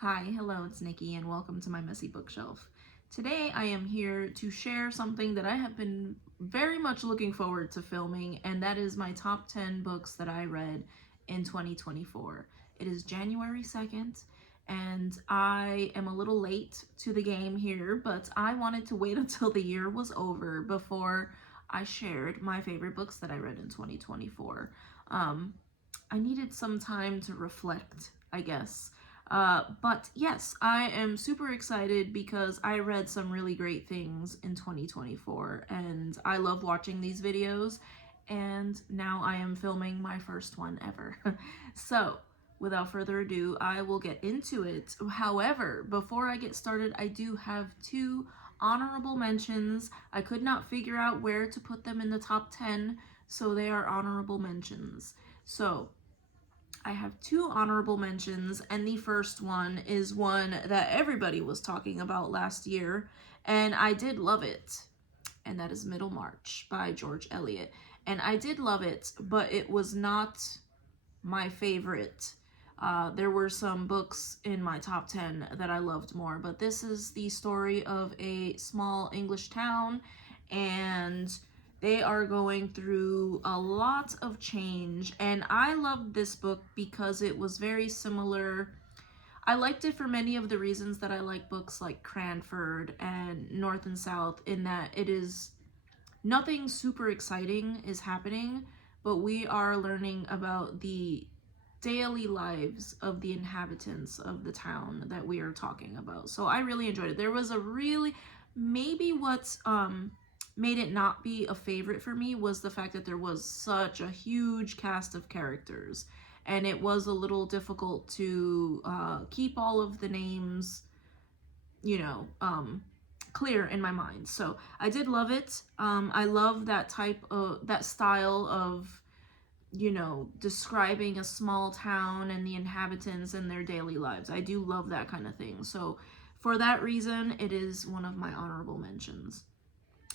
Hi, hello, it's Nikki, and welcome to my messy bookshelf. Today I am here to share something that I have been very much looking forward to filming, and that is my top 10 books that I read in 2024. It is January 2nd, and I am a little late to the game here, but I wanted to wait until the year was over before I shared my favorite books that I read in 2024. I needed some time to reflect, I guess. But yes, I am super excited because I read some really great things in 2024 and I love watching these videos, and now I am filming my first one ever. So, without further ado, I will get into it. However, before I get started, I do have two honorable mentions. I could not figure out where to put them in the top 10, so they are honorable mentions. So, I have two honorable mentions, and the first one is one that everybody was talking about last year, and I did love it, and that is Middlemarch by George Eliot. And I did love it, but it was not my favorite. There were some books in my top 10 that I loved more, but this is the story of a small English town, and they are going through a lot of change, and I loved this book because it was very similar. I liked it for many of the reasons that I like books like Cranford and North and South, in that it is nothing super exciting is happening, but we are learning about the daily lives of the inhabitants of the town that we are talking about. So I really enjoyed it. There was a really, maybe what made it not be a favorite for me was the fact that there was such a huge cast of characters, and it was a little difficult to keep all of the names, you know, clear in my mind. So I did love it. I love that that style of, describing a small town and the inhabitants and their daily lives. I do love that kind of thing. So for that reason, it is one of my honorable mentions.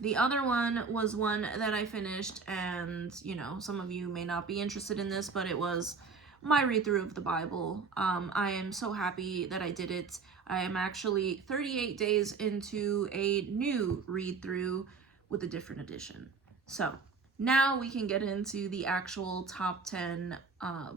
The other one was one that I finished, and, some of you may not be interested in this, but it was my read through of the Bible. I am so happy that I did it. I am actually 38 days into a new read through with a different edition. So now we can get into the actual top 10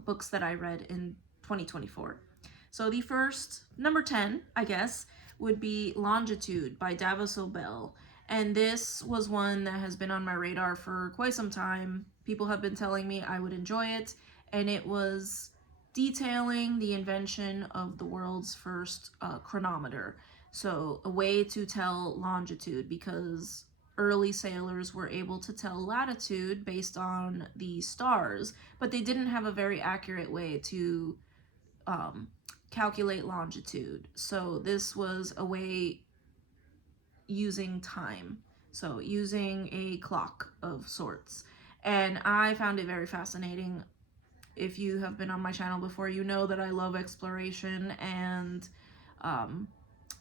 books that I read in 2024. So the first, number 10, I guess, would be Longitude by Davos Obel. And this was one that has been on my radar for quite some time. People have been telling me I would enjoy it, and it was detailing the invention of the world's first chronometer. So a way to tell longitude, because early sailors were able to tell latitude based on the stars, but they didn't have a very accurate way to calculate longitude. So this was a way using time, so using a clock of sorts, and I found it very fascinating. If you have been on my channel before, you know that I love exploration and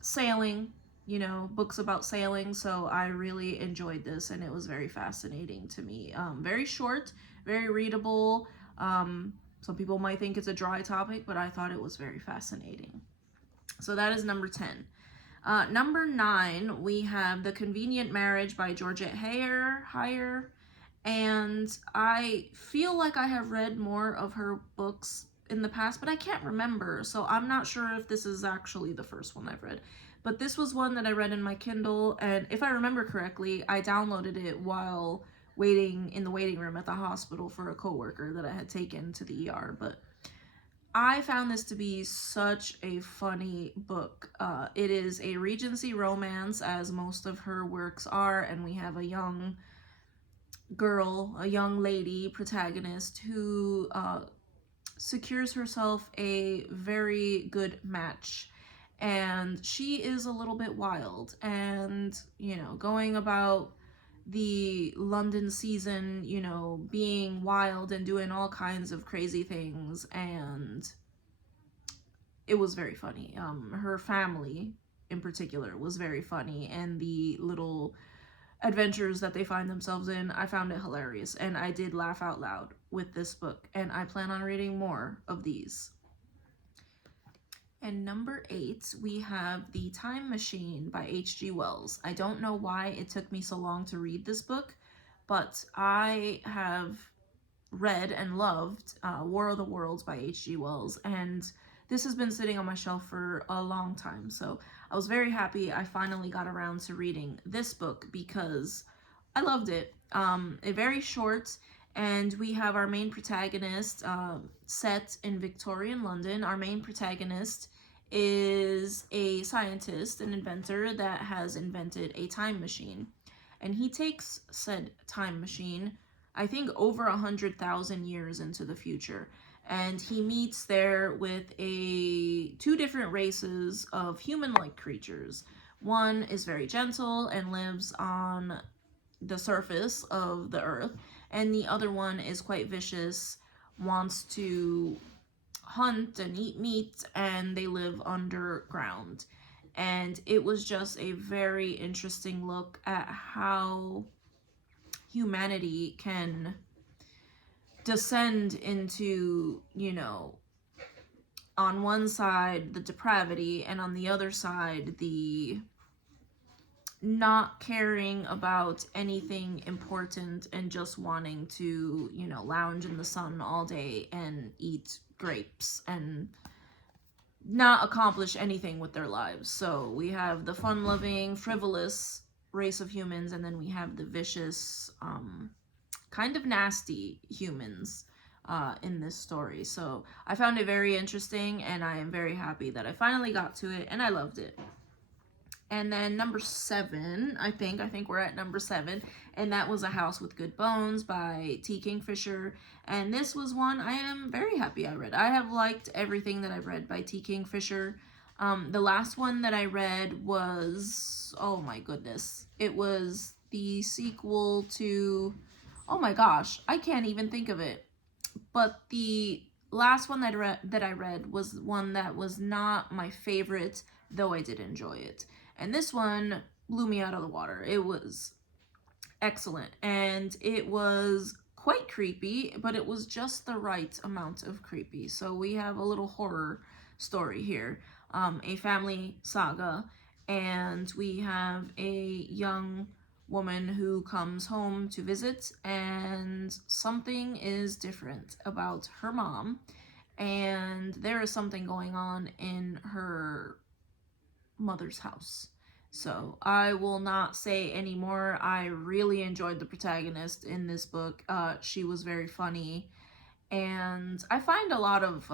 sailing, books about sailing, so I really enjoyed this, and it was very fascinating to me. Very short, very readable. Some people might think it's a dry topic, but I thought it was very fascinating. So that is number 10. Number 9, we have The Convenient Marriage by Georgette Heyer, and I feel like I have read more of her books in the past, but I can't remember, so I'm not sure if this is actually the first one I've read. But this was one that I read in my Kindle, and if I remember correctly, I downloaded it while waiting in the waiting room at the hospital for a coworker that I had taken to the ER. But I found this to be such a funny book. It is a Regency romance, as most of her works are, and we have a young girl, a young lady protagonist who secures herself a very good match. And she is a little bit wild and, going about the London season, being wild and doing all kinds of crazy things, and it was very funny. Her family in particular was very funny, and the little adventures that they find themselves in, I found it hilarious, and I did laugh out loud with this book, and I plan on reading more of these. And number 8, we have The Time Machine by H.G. Wells. I don't know why it took me so long to read this book, but I have read and loved War of the Worlds by H.G. Wells, and this has been sitting on my shelf for a long time. So I was very happy I finally got around to reading this book because I loved it. Very short, and we have our main protagonist set in Victorian London. Our main protagonist is a scientist, an inventor that has invented a time machine. And he takes said time machine, I think, over 100,000 years into the future. And he meets there with two different races of human-like creatures. One is very gentle and lives on the surface of the earth, and the other one is quite vicious, wants to hunt and eat meat, and they live underground. And it was just a very interesting look at how humanity can descend into, on one side the depravity, and on the other side the not caring about anything important and just wanting to, lounge in the sun all day and eat grapes and not accomplish anything with their lives. So we have the fun-loving, frivolous race of humans, and then we have the vicious, kind of nasty humans in this story. So I found it very interesting, and I am very happy that I finally got to it, and I loved it. And then number 7, I think we're at number 7, and that was A House with Good Bones by T. Kingfisher. And this was one I am very happy I read. I have liked everything that I've read by T. Kingfisher. The last one that I read was, oh my goodness, it was the sequel to, oh my gosh, I can't even think of it. But the last one that I read was one that was not my favorite, though I did enjoy it. And this one blew me out of the water. It was excellent, and it was quite creepy, but it was just the right amount of creepy. So we have a little horror story here, a family saga, and we have a young woman who comes home to visit, and something is different about her mom, and there is something going on in her mother's house. So I will not say anymore. I really enjoyed the protagonist in this book. She was very funny, and I find a lot of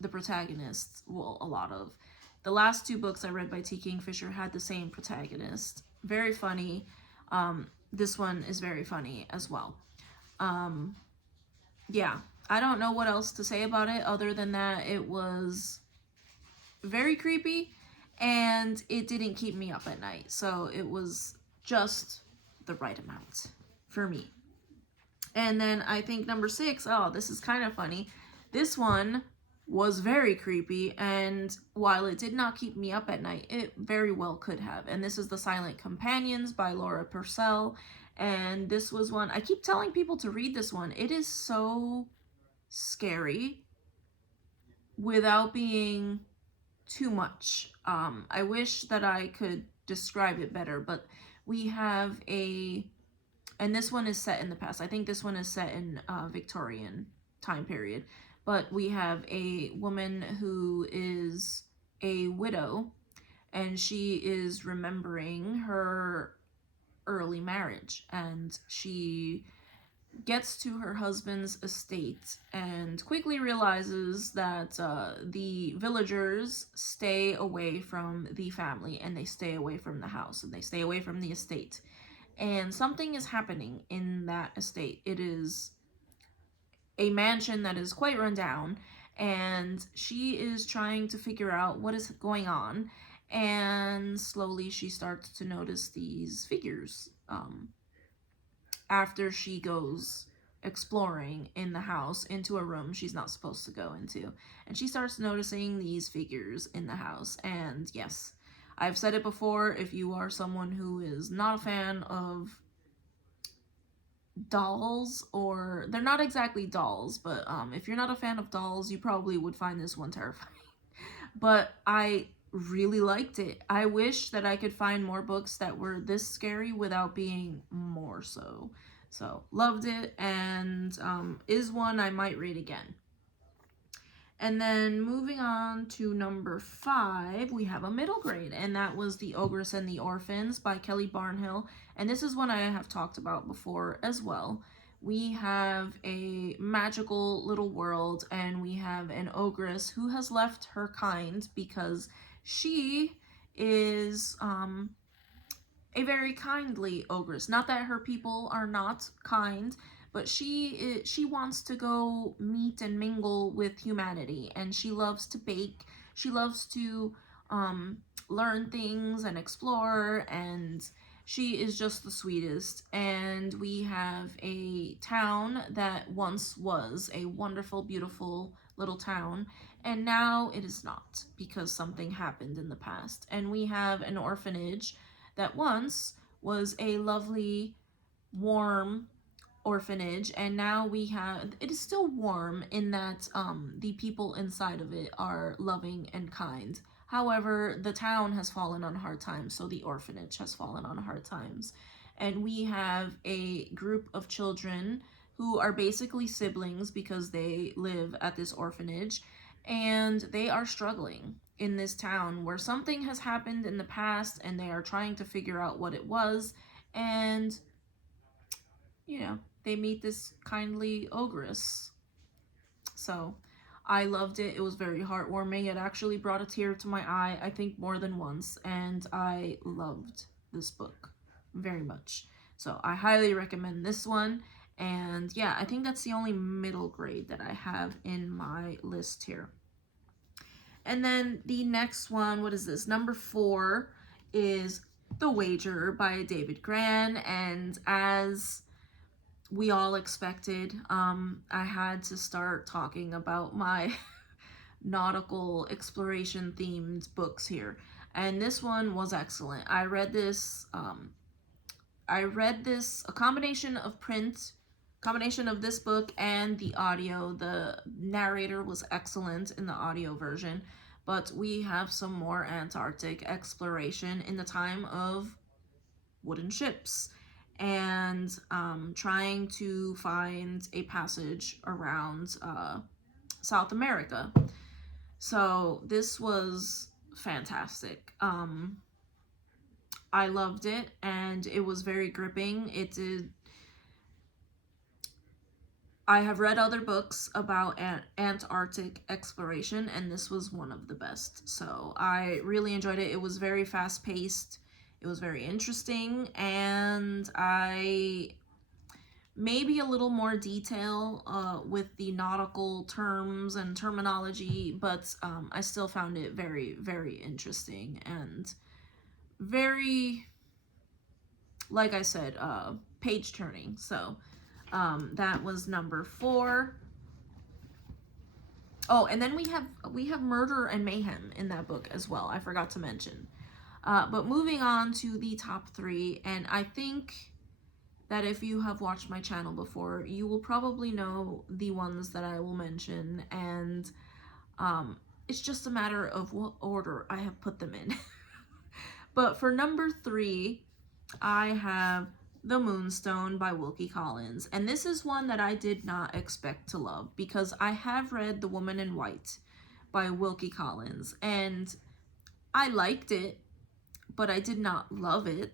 the protagonists, the last 2 books I read by T. Kingfisher had the same protagonist. Very funny. This one is very funny as well. Yeah, I don't know what else to say about it other than that it was very creepy, and it didn't keep me up at night. So it was just the right amount for me. And then I think number 6, oh, this is kind of funny. This one was very creepy, and while it did not keep me up at night, it very well could have. And this is The Silent Companions by Laura Purcell. And this was one, I keep telling people to read this one. It is so scary without being too much. I wish that I could describe it better, but we have and this one is set in the past. I think this one is set in Victorian time period, but we have a woman who is a widow, and she is remembering her early marriage, and she gets to her husband's estate and quickly realizes that the villagers stay away from the family, and they stay away from the house, and they stay away from the estate. And something is happening in that estate. It is a mansion that is quite run down, and she is trying to figure out what is going on, and slowly she starts to notice these figures after she goes exploring in the house into a room she's not supposed to go into. And she starts noticing these figures in the house. And yes, I've said it before, if you are someone who is not a fan of dolls, or they're not exactly dolls, but if you're not a fan of dolls, you probably would find this one terrifying. but I really liked it. I wish that I could find more books that were this scary without being more so. So, loved it, and is one I might read again. And then moving on to number 5, we have a middle grade, and that was The Ogris and the Orphans by Kelly Barnhill. And this is one I have talked about before as well. We have a magical little world, and we have an ogress who has left her kind because she is a very kindly ogress. Not that her people are not kind, but she wants to go meet and mingle with humanity, and she loves to bake. She loves to learn things and explore, and she is just the sweetest. And we have a town that once was a wonderful, beautiful little town, and now it is not because something happened in the past. And we have an orphanage that once was a lovely, warm orphanage, and now it is still warm in that the people inside of it are loving and kind. However, the town has fallen on hard times, so the orphanage has fallen on hard times. And we have a group of children who are basically siblings because they live at this orphanage, and they are struggling in this town where something has happened in the past, and they are trying to figure out what it was. And they meet this kindly ogress. So I loved it. It was very heartwarming. It actually brought a tear to my eye, I think more than once, and I loved this book very much. So I highly recommend this one. And yeah, I think that's the only middle grade that I have in my list here. And then the next one, what is this? Number 4 is The Wager by David Gran. And as we all expected, I had to start talking about my nautical exploration themed books here. And this one was excellent. I read this, a combination of this book and the audio. The narrator was excellent in the audio version, but we have some more Antarctic exploration in the time of wooden ships and trying to find a passage around South America. So this was fantastic. I loved it, and it was very gripping. I have read other books about Antarctic exploration, and this was one of the best. So I really enjoyed it. It was very fast-paced. It was very interesting, and maybe a little more detail with the nautical terms and terminology, but I still found it very, very interesting and very, like I said, page turning. So that was number 4. Oh, and then we have murder and mayhem in that book as well. I forgot to mention. But moving on to the top 3, and I think that if you have watched my channel before, you will probably know the ones that I will mention, and it's just a matter of what order I have put them in. But for number 3, I have The Moonstone by Wilkie Collins, and this is one that I did not expect to love, because I have read The Woman in White by Wilkie Collins, and I liked it, but I did not love it,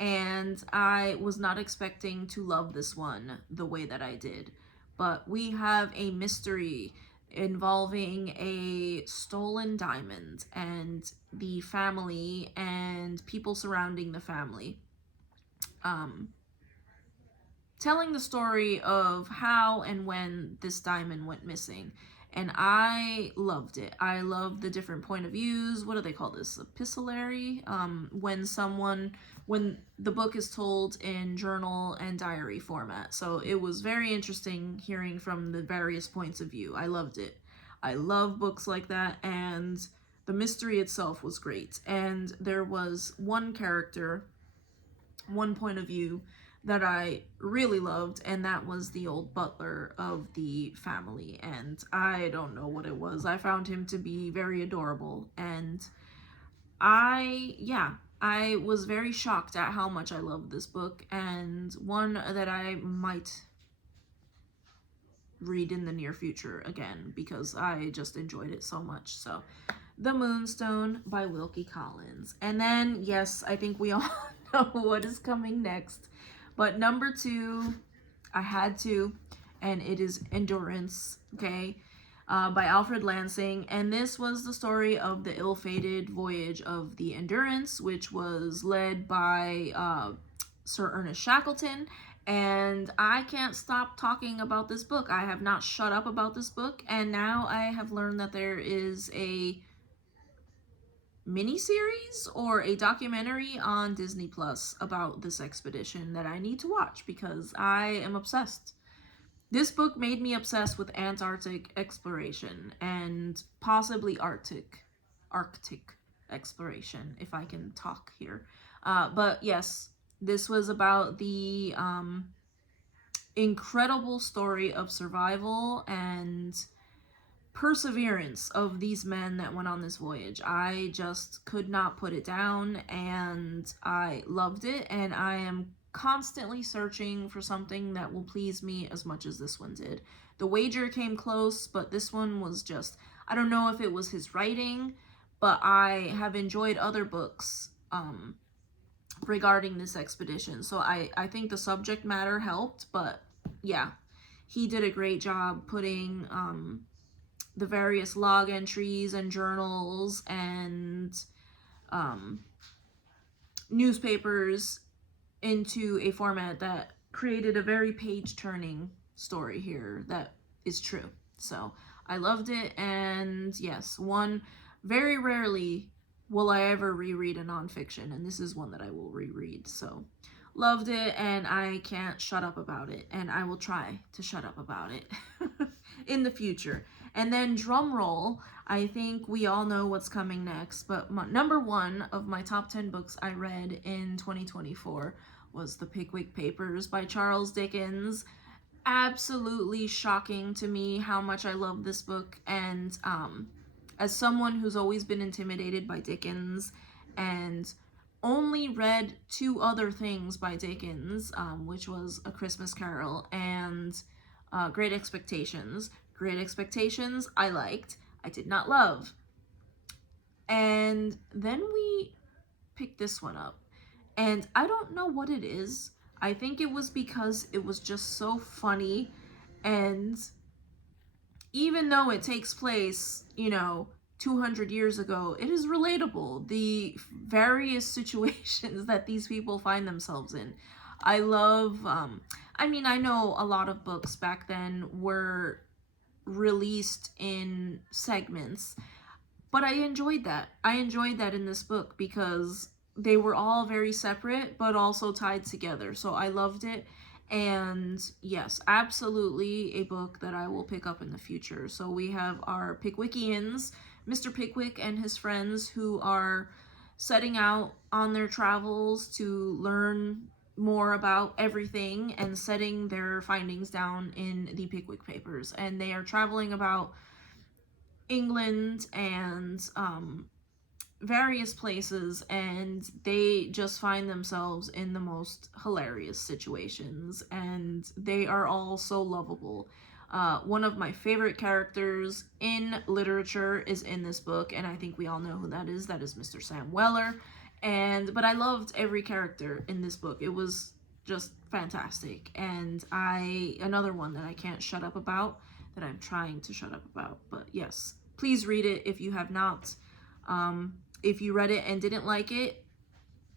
and I was not expecting to love this one the way that I did. But we have a mystery involving a stolen diamond and the family and people surrounding the family, telling the story of how and when this diamond went missing. And I loved it. I loved the different point of views. What do they call this? Epistolary? When the book is told in journal and diary format. So it was very interesting hearing from the various points of view. I loved it. I love books like that, and the mystery itself was great. And there was one character, one point of view that I really loved, and that was the old butler of the family. And I don't know what it was. I found him to be very adorable, and I was very shocked at how much I loved this book, and one that I might read in the near future again because I just enjoyed it so much. So, The Moonstone by Wilkie Collins. And then, yes, I think we all know what is coming next. But number 2, I had to, and it is Endurance, okay, by Alfred Lansing. And this was the story of the ill-fated voyage of the Endurance, which was led by Sir Ernest Shackleton. And I can't stop talking about this book. I have not shut up about this book, and now I have learned that there is a miniseries or a documentary on Disney Plus about this expedition that I need to watch because I am obsessed. This book made me obsessed with Antarctic exploration and possibly Arctic exploration, if I can talk here. But yes, this was about the incredible story of survival and perseverance of these men that went on this voyage. I just could not put it down, and I loved it, and I am constantly searching for something that will please me as much as this one did. The Wager came close, but this one was just, I don't know if it was his writing, but I have enjoyed other books regarding this expedition. So I think the subject matter helped, but yeah, he did a great job putting the various log entries and journals and newspapers into a format that created a very page-turning story here that is true. So I loved it, and yes, one, very rarely will I ever reread a nonfiction, and this is one that I will reread. So loved it, and I can't shut up about it, and I will try to shut up about it in the future. And then, drum roll, I think we all know what's coming next, but number 1 of my top 10 books I read in 2024 was The Pickwick Papers by Charles Dickens. Absolutely shocking to me how much I love this book, and as someone who's always been intimidated by Dickens and only read 2 other things by Dickens, which was A Christmas Carol and Great Expectations. Great Expectations, I liked. I did not love. And then we picked this one up. And I don't know what it is. I think it was because it was just so funny. And even though it takes place, 200 years ago, it is relatable. The various situations that these people find themselves in. I love, I know a lot of books back then were released in segments, but I enjoyed that. I enjoyed that in this book because they were all very separate, but also tied together. So I loved it. And yes, absolutely a book that I will pick up in the future. So we have our Pickwickians, Mr. Pickwick and his friends, who are setting out on their travels to learn more about everything and setting their findings down in the Pickwick Papers. And they are traveling about England and various places, and they just find themselves in the most hilarious situations, and they are all so lovable. One of my favorite characters in literature is in this book, and I think we all know who that is. That is Mr. Sam Weller. But I loved every character in this book. It was just fantastic. And another one that I can't shut up about, that I'm trying to shut up about. But yes, please read it if you have not. If you read it and didn't like it,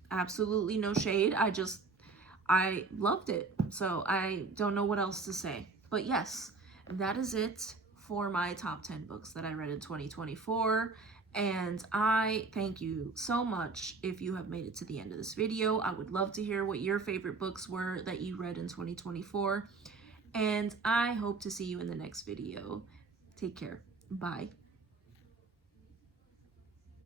absolutely no shade. I loved it. So I don't know what else to say. But yes, that is it for my top 10 books that I read in 2024. And I thank you so much if you have made it to the end of this video. I would love to hear what your favorite books were that you read in 2024. And I hope to see you in the next video. Take care. Bye.